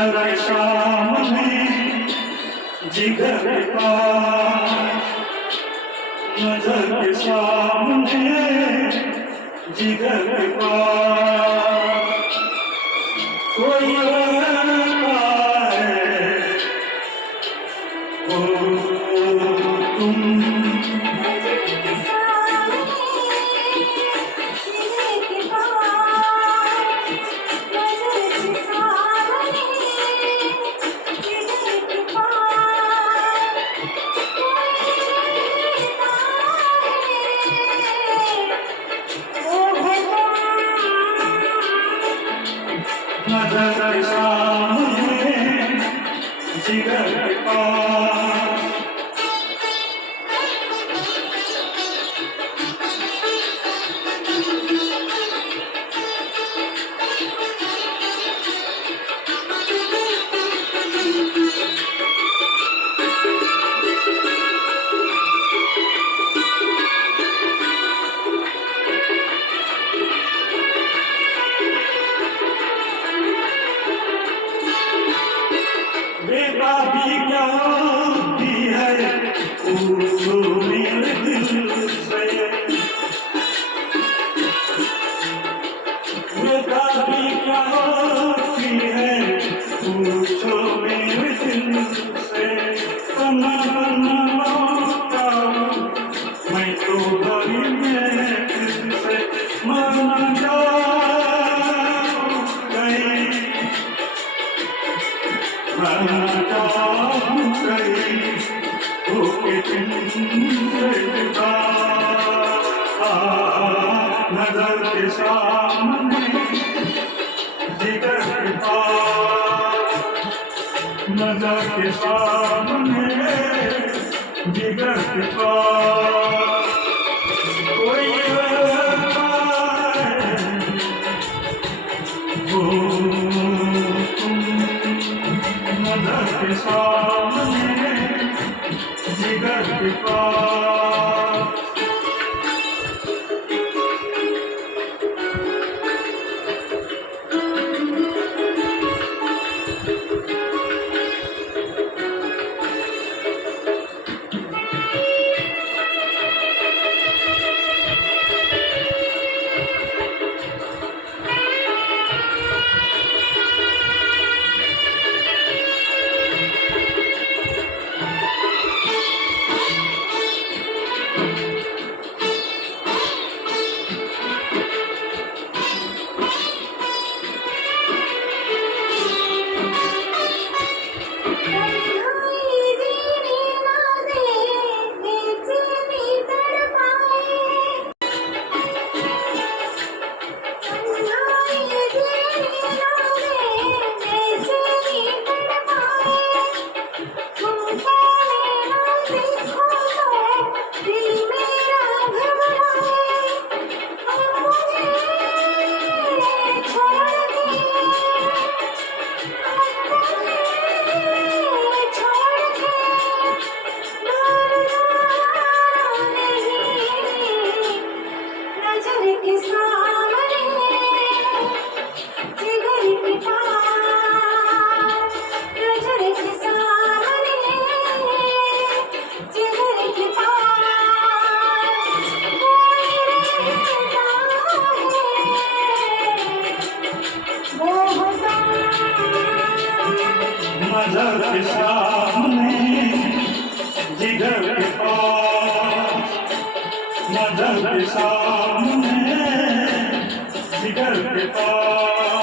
नजर के सामने जिगर के पास, नजर के सामने जिगर के पास कोई लड़का है ओ तुम। नजर के सामने जिगर के पास बेताबी क्या होती है पूछो मेरे दिल से, बेताबी क्या होती है पूछो मेरे दिल से। तना तना लौटा मैं तो बड़ी में से मर जाऊं कहीं, नजर के सामने जिगर के पास, नजर के सामने जिगर के पास कोई लड़का है वो तुम। नजर के सामने जिगर के पास नजर के सामने जिगर के पास, नजर के सामने जिगर के पास।